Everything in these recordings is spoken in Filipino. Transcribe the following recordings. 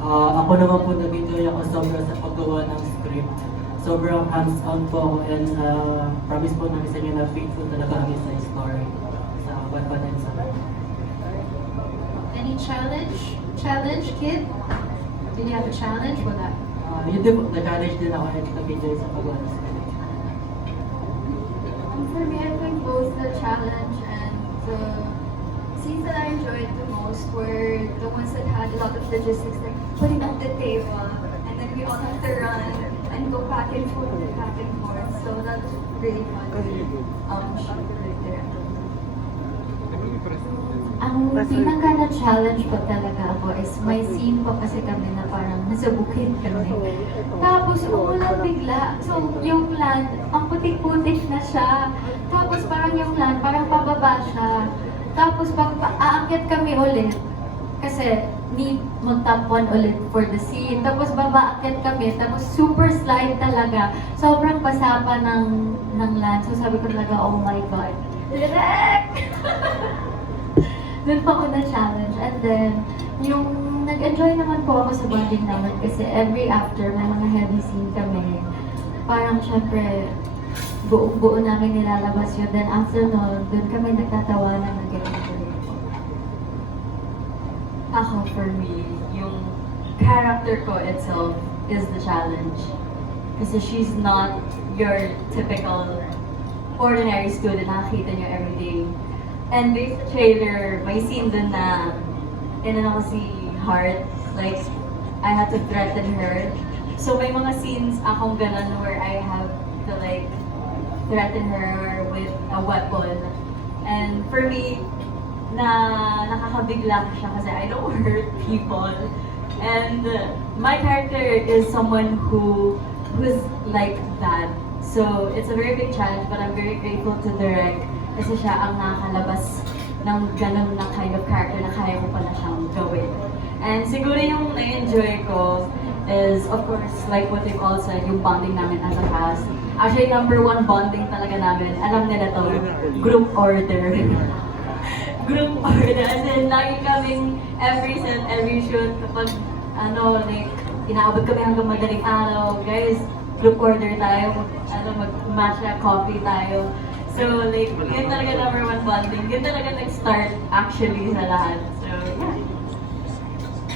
Ako naman po nag-enjoy ako sobra sa paggawa ng script. Sobrang hands-on po ako and promise po namin sa inyo na faithful talaga kami sa story sa Batman and sa Any challenge? Challenge, kid? Did you have a challenge? Wala. Yun din po, na-challenge din ako and nag-enjoy sa paggawa ng script. For me, I think both the challenge and the scenes that I enjoyed the most were the ones that had a lot of logistics, like putting up the table, and then we all have to run and go back and forth, back and forth. So that was really fun to shoot right there. Ang pinaka na-challenge po talaga ako is may scene po kasi kami na parang nasa bukid kami. Tapos umulan bigla. So yung land, ang putik-putik na siya. Tapos parang yung land, parang pababa siya. Tapos pag aakyat kami ulit, kasi need mag-top 1 ulit for the scene. Tapos babaakyat kami, tapos super slide talaga. Sobrang basa pa ng land. So sabi ko talaga, oh my God. Direk! Doon pa ako na-challenge. And then, yung nag-enjoy naman po ako sa bonding namin kasi every after may mga heavy scene kami, parang syempre, buo namin nilalabas yun. Then after nun, doon kami nagtatawanan ng ganyan. Ako, for me, yung character ko itself is the challenge. Kasi she's not your typical ordinary student na nakikita nyo everyday. And based sa trailer, may scene dun na inano ko si Heart, like, I had to threaten her. So may mga scenes akong ganun where I have to like threaten her with a weapon. And for me, nakakabigla siya kasi I don't hurt people. And my character is someone who's like that. So it's a very big challenge, but I'm very grateful to Direk kasi siya ang nakakalabas ng ganun na kind of character na kaya ko pala siyang gawin. And siguro yung na-enjoy ko is, of course, like what you've all said, yung bonding namin as a cast. Actually, number one bonding talaga namin, alam nila to, group order. Group order. As in, lagi kaming every set, every shoot, kapag like, inaabot kami hanggang madaling araw, guys, group order tayo, mag-matcha coffee tayo. So, like, yun talaga number one bonding. Yun talaga nag-start actually sa lahat. So,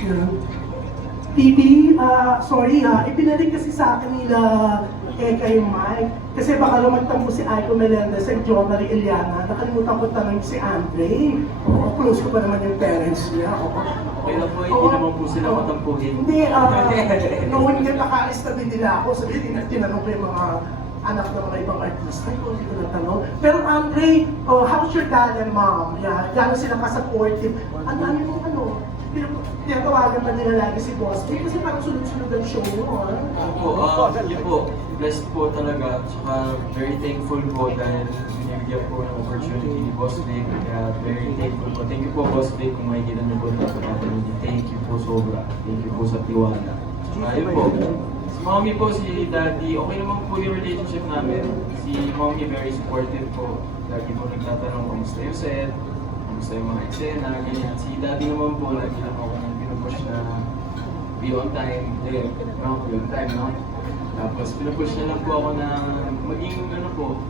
yeah. PB, sorry ipinalig kasi sa akin nila yung mic. Kasi baka lumagtampo si Aiko Melendez and Jo Marie Eliana. Nakalimutan ko tanong si Andre. Oo, close ko pa naman yung parents niya. Okay lang po, hindi naman po sila matampuhin. Hindi, noon nga nakaalis na din nila ako. Sabi, tinanong ko yung mga anak ng mga ibang artista. Hindi ko natanong. Pero Andre, how's your dad and mom? Yeah, gano'n sila ka-supportive. Ang dami mong tinatawagan pa nila lagi si Boss Bay kasi parang sunod-sunod ang show mo. Yun po, blessed po talaga. Tsaka very thankful po dahil binibigyan po ng opportunity ni Boss Bay. Kaya very thankful po. Thank you po, Boss Bay, kung makikita niyo po na kapatid. Thank you po sobra. Thank you po sa tiwala. Tsaka yun po. Si Mommy po, si Daddy, okay naman po yung relationship namin. Si Mommy very supportive po. Lagi po nagtatanong kamusta yung set, kamusta yung mga eksena, ganyan. Si Daddy naman po, lagi lang ako nang pinupush na be on time, be on time, no? Tapos pinupush niya lang po ako na maging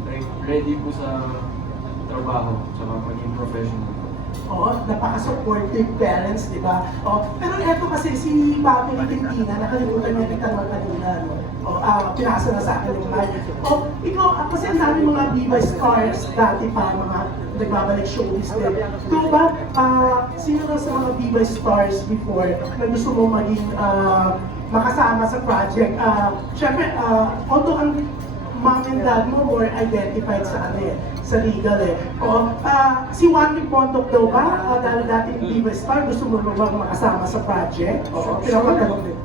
like ready po sa trabaho, tsaka maging professional. Napaka-supportive parents, di ba? Pero eto kasi si Papi Tintina, nakalimutan niya itanong kanina, no? Pinasa na sa akin yung mic. Ikaw, kasi ang dami mga Viva stars dati pa, mga nagbabalik showbiz din. Ikaw ba, sino na sa mga Viva stars before na gusto mo maging makasama sa project? Siyempre, although ang mom and dad mo more identified sa sa legal si Juan Pontoc daw ba? Dahil dating Viva Star, gusto mo ba makasama sa project? Pinapatanong din.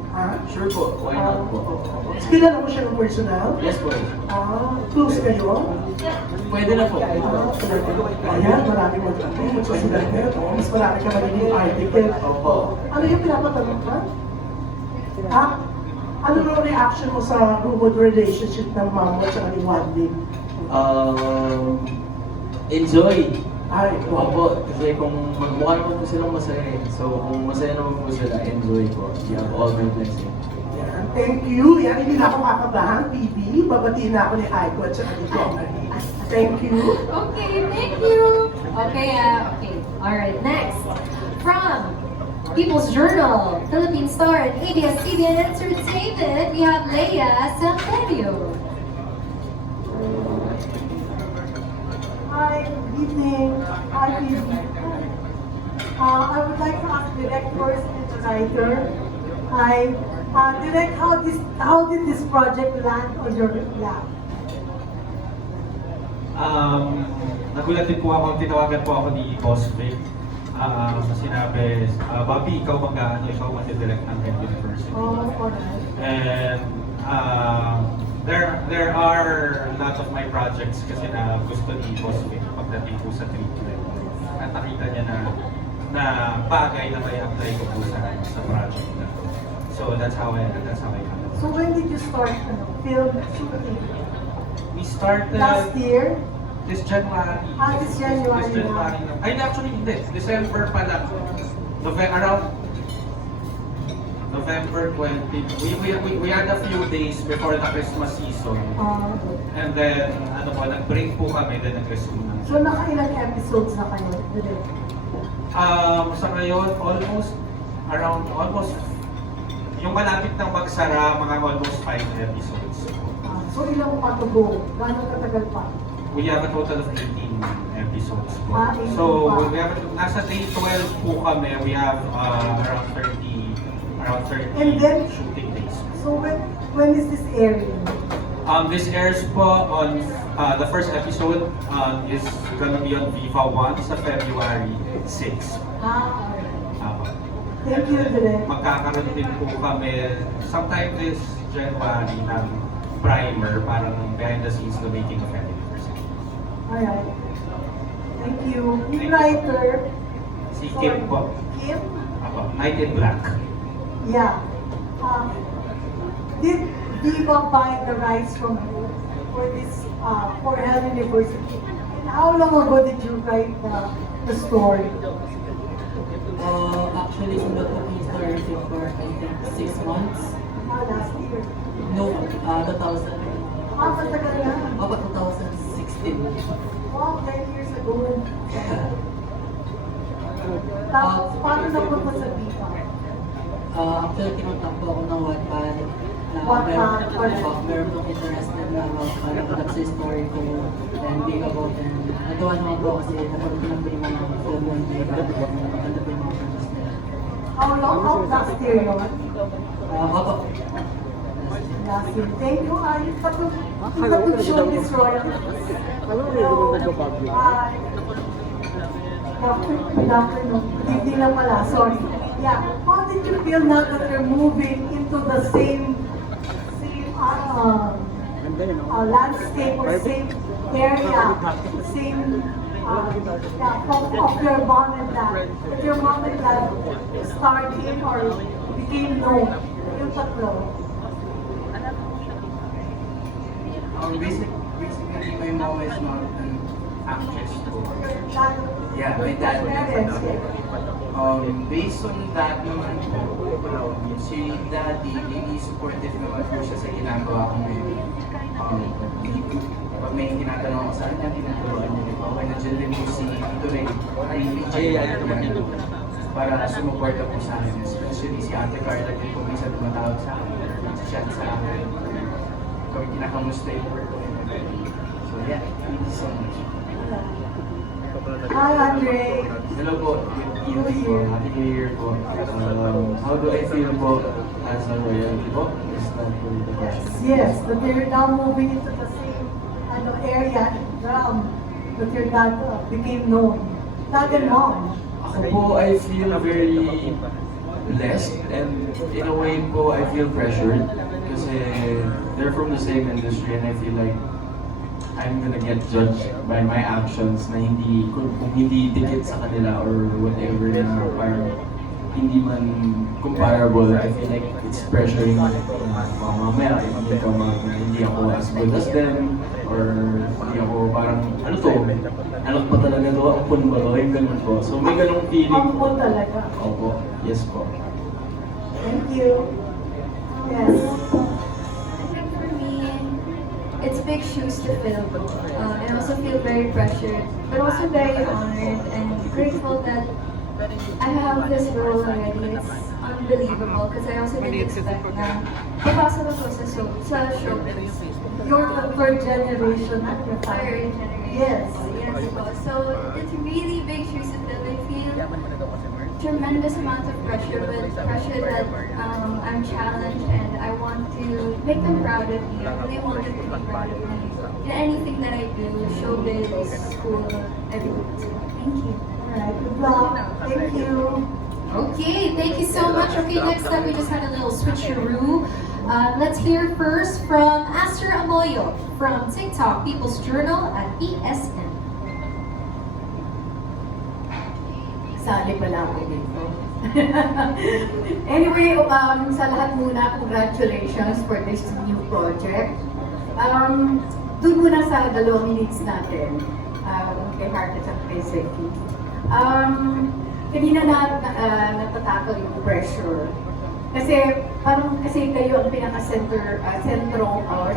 Sure po, why not po? Kilala mo siya ng personal? Yes po. Close kayo? Pwede na po. Ayan, maraming magsusulat ngayon. Mas marami ka magiging article. Ano yung pinapatanong ka? Ano yung reaction mo sa rumored relationship ng mom mo at ni Wandy? Enjoy. Ay, Opo, kasi kung magmukha naman po silang masaya eh. So kung masaya naman po sila, enjoy po. You have all my blessing. Yan, thank you. Yan, hindi na ako kakabahan, PB. Babatiin na ako ni Aiko at saka ni Comedy. Thank you. Okay, thank you. Okay, okay. All right, next. From People's Journal, Philippine Star, and ABS-CBN Entertainment, we have Leia Santerio. Hi, good evening. Hi, PB. I would like to ask directors and the writer. Hi, direct, how did this project land on your lap? Nagulat din po ako, tinawagan po ako ni Boss Vic. Sinabi, Bobby, ikaw ikaw mag-direct ng Red University. Oh, alright. And there are a lot of my projects kasi na gusto ni Boss Vic pagdating po sa treatment. At nakita niya na bagay na may apply ko po sa project na. So that's how I got it. So when did you start film shooting? We started Last year? this January. This January This January. na. Ay, actually hindi. December pa lang. Around November 20. We had a few days before the Christmas season. And then, nag-break po kami, then nag-resume na. So nakailang episodes na kayo? Direct? Sa ngayon, almost, yung malapit ng magsara, mga almost 5 episodes. So ilang pa to go? Gano'ng katagal pa? We have a total of 18 episodes po. 18 So, pa. nasa day 12 po kami, we have around 30 And then- shooting days. So when is this airing? This airs po on, the first episode is gonna be on Viva 1 sa February 6. Alright. Tama. Thank you, Direk. Magkakaroon din po kami sometime this January ng primer, parang behind the scenes the making of Red University. Alright. Thank you. Yung writer, Si Kim po. Kim? Ako, Night in Black. Yeah. Did Viva buy the rights from you for this, for Hell University? And how long ago did you write the story? Actually, sunod ko yung story for, I think, 6 months. Last year. No, 2000. Matagal na. About 2016. Wow, 10 years ago. Tapos, paano napunta sa Viva? Actually, kinontak po ako ng Wattpad na Wattpad. meron pong interested na mag-adapt sa story ko and big about it. Nagawa naman po kasi napanood ko lang po yung mga film one day and maganda po yung mga films nila. How long? How last year yun? Opo. Last year. Thank you. Yung tatong show Miss Royal. Good afternoon. Good evening lang pala. Sorry. Yeah. How did you feel now that you're moving into the same landscape or same area, same of your mom and dad? That your mom and dad starred in or became known? Yung tatlo. Basically, my mom is not an actress. Dad, Yeah, my dad parents, yeah. Based on that naman po, si daddy, really supportive naman po siya sa ginagawa ko ngayon. Pag may tinatanong ako sa kanya, tinuturuan niya rin po. Okay, nandiyan din po si Tito Ray, para sumuporta po sa akin. Especially si Ate Carla din po minsan tumatawag sa akin, chat sa akin. Kami kinakamusta yung work ko. So yeah, thank you so much. Hi, Andre. Hello po, good evening po, happy New Year po. How do I feel po as a royalty po? Is that po the question? Yes, that you're now moving into the same area that your dad became known. Dad and mom. Ako po, I feel very blessed and in a way po, I feel pressured kasi they're from the same industry and I feel like I'm gonna get judged by my actions na kung hindi dikit sa kanila or whatever na parang hindi man comparable, I feel like it's pressuring na mamaya hindi ako as good as them, or hindi ako parang, ano to, anak pa talaga to, ampun ba to, yung ganun po. So may ganung feeling. Ampun talaga. Opo, yes po. Thank you. Yes. I think for me, it's big shoes to fill. I also feel very pressured, but also very honored and grateful that I have this role already. It's unbelievable because I also didn't expect na papasok ako sa showbiz. You're the third generation at your Third family. generation. Yes. Yes po. So it's really big shoes to fill. I feel tremendous amount of pressure, but pressure that I'm challenged and I want to make them proud of me. I really want them to be proud of me in anything that I do, showbiz, school, everything. So, thank you. Alright, good luck. Thank you. Okay, thank you so much. Okay, next up we just had a little switcheroo. Let's hear first from Aster Amoyo from TikTok, People's Journal at ESN. Sali pala ako dito. Anyway, sa lahat muna, congratulations for this new project. Doon muna sa 2 minutes natin, kay Heart at kay Zeki. Kanina natatakal yung pressure. Kasi kayo ang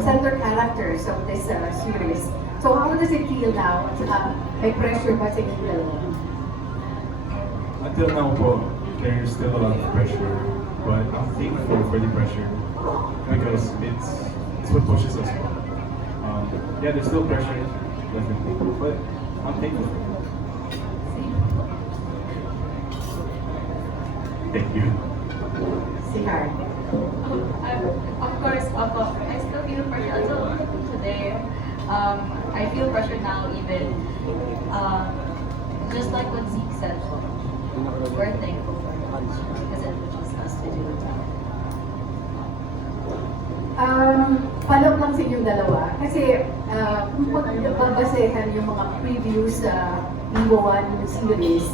center characters of this series. So how does it feel now? May pressure ba sa inyo? Until now po, there's still a lot of pressure, but I'm thankful for the pressure because it's what pushes us po. Yeah, there's still pressure, definitely, but I'm thankful for it. Thank you. Si Heart. Of course, I still feel pressure until today. I feel pressure now even. Just like what Zeke said, we're thankful for it because it pushes us to do it. Follow lang sa inyong dalawa. Kasi kung pagbabasehan yung mga previews sa Vivo One series,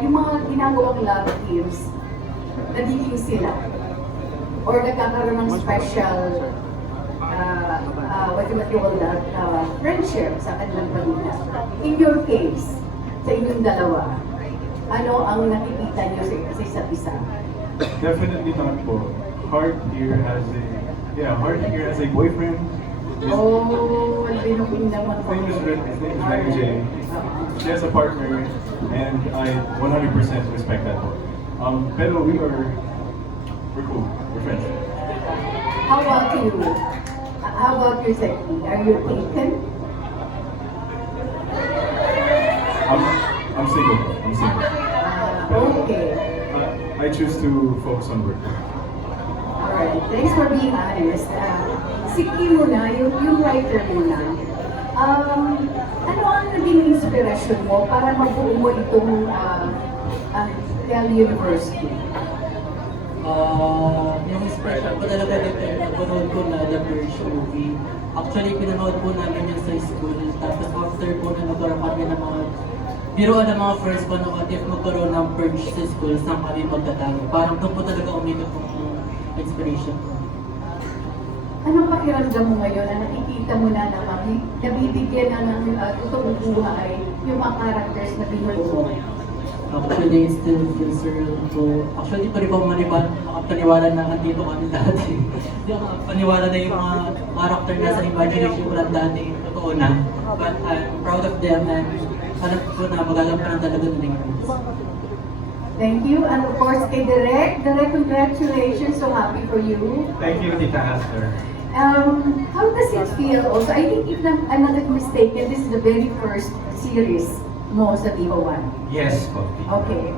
yung mga ginagawang love teams, nagiging sila. Or nagkakaroon ng special, what you call that, friendship sa kanilang pamilya. In your case, sa inyong dalawa, ano ang nakikita niyo sa isa't isa? Definitely not po. Heart here has a boyfriend. Oh, binubing naman His name is Mary J. She has a partner, and I 100% respect that po. Pero we're cool. We're friends. How about you? How about you, Zeki? Are you taken? I'm single. Okay. I choose to focus on work. Alright, thanks for being honest. Zeki muna, yung writer muna. Ano ang naging inspirasyon mo para mabuo mo itong Del University? Yung inspiration ko talaga dito, napanood ko na The Purge movie. Actually, pinanood po namin yun sa school. Tapos after po na nagkaroon kami ng mga biroan ng mga friends ko na what if magkaroon ng purge sa school, saan kami magtatago. Parang doon po talaga umikot yung inspiration ko. Anong pakiramdam mo ngayon na nakikita mo na nabibigyan na ng totoong buhay yung mga characters na binuo mo? Actually, it still feels surreal to... Actually, pa rin po makapaniwala na andito kami dati. Hindi ako makapaniwala na yung mga character na sa imagination ko lang dati, totoo na. But I'm proud of them and alam ko na magagampanan talaga ng lingkod. Thank you. And of course, kay Direk. Direk, congratulations. So happy for you. Thank you, Tita Aster. How does it feel also? I think if I'm not mistaken, this is the very first series mo sa Vivo One. Yes po. Okay.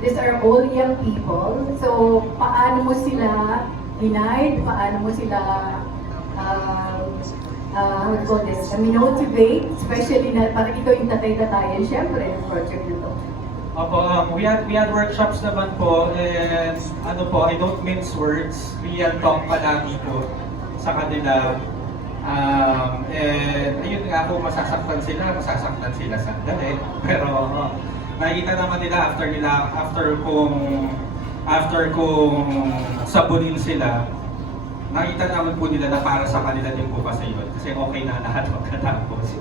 These are all young people. So, paano mo sila hinide? Paano mo sila how do you call this? Motivate? Especially na parang ikaw yung tatay-tatayan, syempre, yung project nito. Opo, we had workshops naman po, and ano po, I don't mince words. Real talk palagi po sa kanila. And ayun nga po, masasaktan sila sandali. Pero nakikita naman nila after kung sabunin sila, nakita naman po nila na para sa kanila din po kasi yun. Kasi okay na lahat pagkatapos.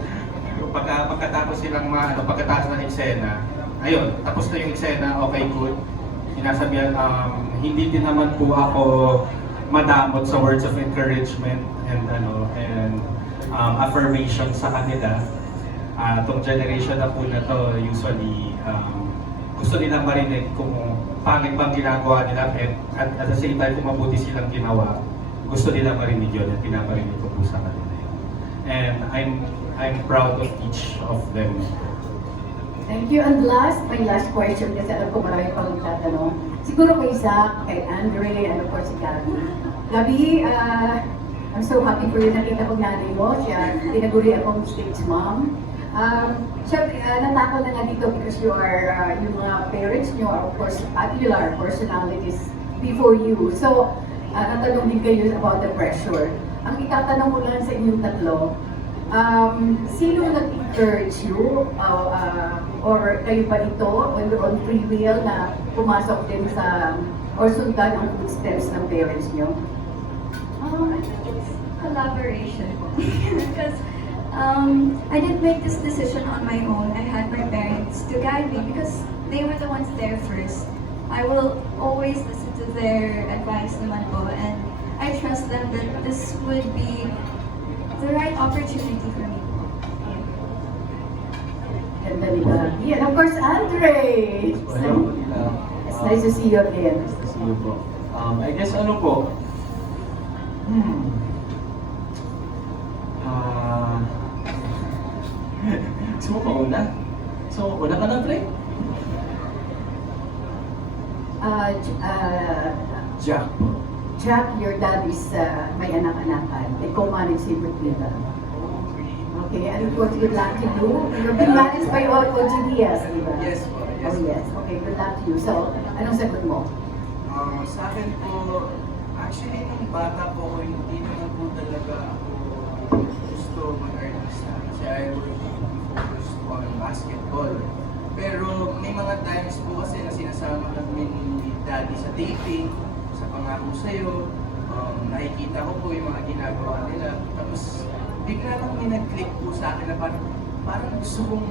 Pagkatapos silang pagkatapos ng eksena, ayun, tapos na yung eksena, okay, good. Sinasabihan, hindi din naman po ako madamot sa words of encouragement and affirmation sa kanila. Itong generation na po na to, usually, gusto nilang marinig kung pangit bang ginagawa nila at at the same time kung mabuti silang ginawa, gusto nilang marinig yun at pinaparinig ko po sa kanila yun. And I'm proud of each of them. Thank you. And my last question, kasi alam ko marami pang tatanong. Siguro kay Zach, kay Andre, and of course si Gabby. Gabby, I'm so happy for you. Nakita ko nanay mo. Siya, tinaguri akong stage mom. Siyempre, natakot na nga dito because you are, yung mga parents nyo are of course popular personalities before you. So, natanong din kayo about the pressure. Ang itatanong ko lang sa inyong tatlo, sino nag-encourage you? Or kayo ba ito on free will na pumasok din sa or sundan ang footsteps ng parents nyo? I think it's collaboration. Because I didn't make this decision on my own. I had my parents to guide me because they were the ones there first. I will always listen to their advice naman po, and I trust them that this would be the right opportunity for me. Ganda ni Gabby. And of course, Andre! It's nice to see you again. Nice to see you po. I guess ano po, gusto mo pa una? So, una ka na, Trey? Jack po. Jack, your dad is may anak-anakan. They co-manage si Bertita. Okay, and of course, good luck to you. You're being managed by OG Diaz, di ba? Yes po. Yes. Oh, yes. Okay, good luck to you. So, anong sagot mo? Sa akin po, actually nung bata po ako, hindi naman po talaga ako gusto mag-artista. Kasi I would be focused on basketball. Pero may mga times po kasi na sinasama kami ni Daddy sa taping, sa Pangako Sa'yo, nakikita ko po yung mga ginagawa nila. Tapos bigla lang may nag-click po sa akin na parang gusto kong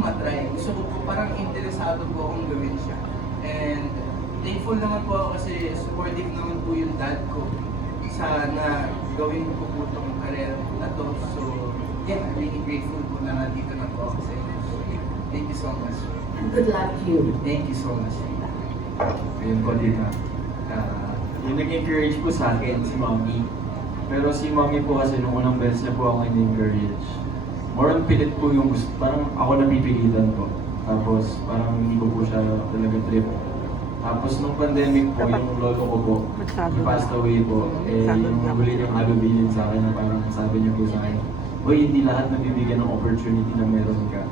matry. Gusto ko po, parang interesado po akong gawin siya. And thankful naman po ako kasi supportive naman po yung dad ko sa na gawin ko po itong career na to. So, yeah, I'm really grateful po na nandito na po ako sa inyo. Thank you so much. Good luck to you. Thank you so much. Ayun po, dito. Yung nag-encourage po sa akin, si Mommy. Pero si Mommy po kasi nung unang beses niya po ako in-encourage. More on pilit po yung gusto. Parang ako napipilitan po. Tapos parang hindi ko po siya talaga trip. Tapos nung pandemic po, yung lolo ko po, he passed away po. Yung huli niyang halubilin sa akin na parang sabi niya po sa akin, "Uy, hindi lahat nabibigyan ng opportunity na meron ka.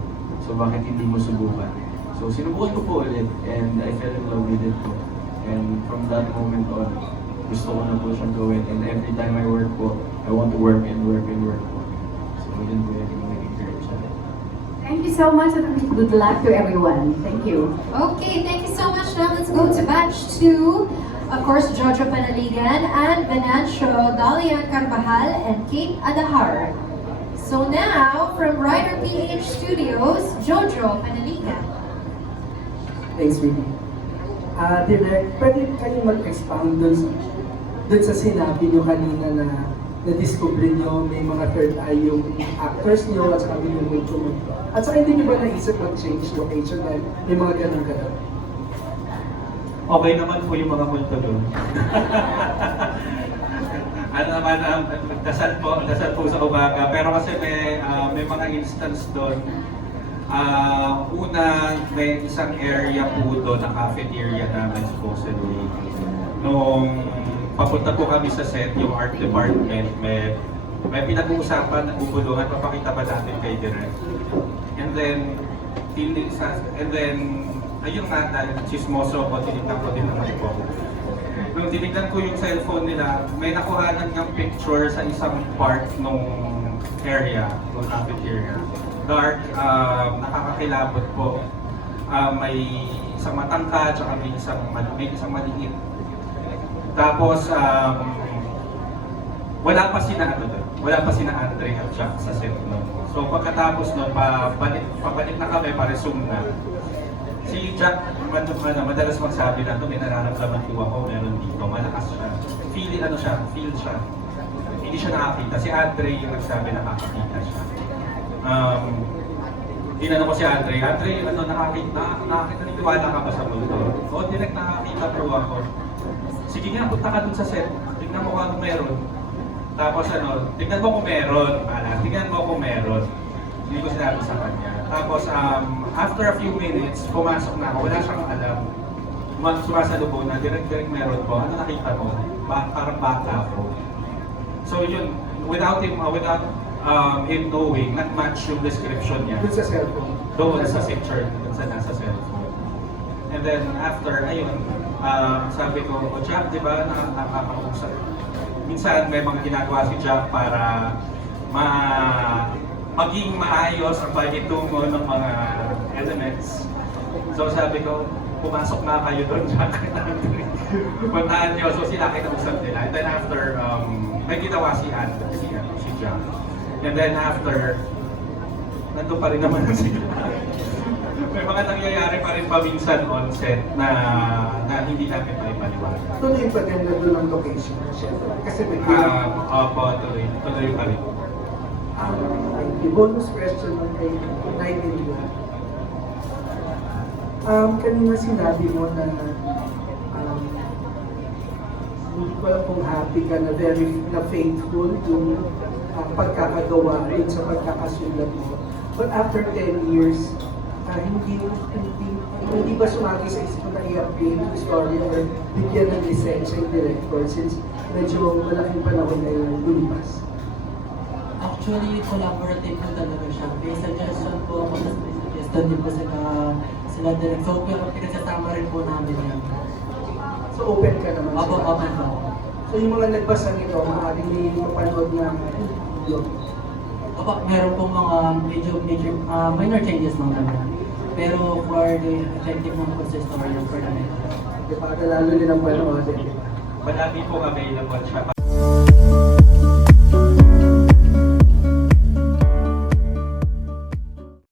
So bakit hindi mo subukan?" So sinubukan ko po ulit and I fell in love with it po. And from that moment on, gusto ko na po siyang gawin. And every time I work po, I want to work and work and work po. So yun po yung nag-encourage siya. Thank you so much and good luck to everyone. Thank you. Okay, thank you so much. Now let's go to batch 2. Of course, Jojo Panaligan and Venancio Dalian Carvajal and Kate Adahar. So now, from Rider PH Studios, Jojo Panaligan. Thanks, Vicky. Direk, pwede kayo mag-expound dun sa sinabi nyo kanina na na-discover nyo may mga third eye yung actors nyo at saka binumulto mo. At saka hindi nyo ba naisip mag-change location dahil may mga ganun-ganun? Okay naman po yung mga multo doon. Ano naman, dasal po sa umaga. Pero kasi may mga instance doon. Una, may isang area po doon, na cafeteria namin supposedly. Nung papunta po kami sa set, yung art department, may pinag-uusapan na bubulungan, papakita ba natin kay Direk? And then, ayun nga, dahil chismoso ko, tinignan ko din naman po. Nung tinignan ko yung cellphone nila, may nakuhanan ng picture sa isang part nung area, nung cafeteria. dark, nakakakilabot po. May isang matangka, tsaka may isang maliit. Tapos, wala pa sina Andre at Jack sa set nun. So pagkatapos nun, pabalik na kami, pa-resume na. Si Jack, madalas magsabi na ito, may nararamdaman ko ako, meron dito, malakas siya. Feel siya. Hindi siya nakakita. Si Andre yung nagsabi na nakakita siya. Tinanong ko si Andre, nakakitiwala ka ba sa mundo? O, direct nakakita po ako. Sige nga, punta ka dun sa set. Tignan mo kung ano meron. Tapos tignan mo kung meron. Tignan mo kung meron. Hindi ko sinabi sa kanya. Tapos, after a few minutes, pumasok na ako. Wala siyang alam. Sumasalubong na, direct meron po. Ano nakita mo? Parang bata po. So yun, without him knowing, not-match yung description niya. Doon sa cellphone. Doon sa picture, doon sa nasa cellphone. And then after, ayun, sabi ko, Jack, di ba, nakakausap? Minsan may mga ginagawa si Jack para maging maayos ang pagitungo ng mga elements. So sabi ko, pumasok na kayo doon, Jack. Puntahan niyo. So sila kinausap nila. And then after, may ginawa si Jack. And then after, nandun pa rin naman sila. May mga nangyayari pa rin paminsan on set na hindi namin maipaliwanag. Tuloy pa din na doon ang location, syempre. Kasi may tuloy pa rin. Yung bonus question ng kay Nightingale. Kanina sinabi mo na hindi ko alam kung happy ka na faithful yung pagkakagawa dun sa pagkakasulat mo. But after 10 years, hindi ba sumagi sa isip mo na i-update yung story or bigyan ng lisensya yung director since medyo malaking panahon na yung lumipas? Actually, collaborative po talaga siya. May suggestion po ako, tapos may suggestion din po sila direct. So, pero pinagsasama rin po namin yan. So, open ka naman Opo, sila? open po. So, yung mga nagbasa nito, maaaring may mapanood na video. Opo, meron po mga minor changes lang naman. Pero for the effective ng consistent for namin. Di ba? Lalo din ang panood. Malami po available siya.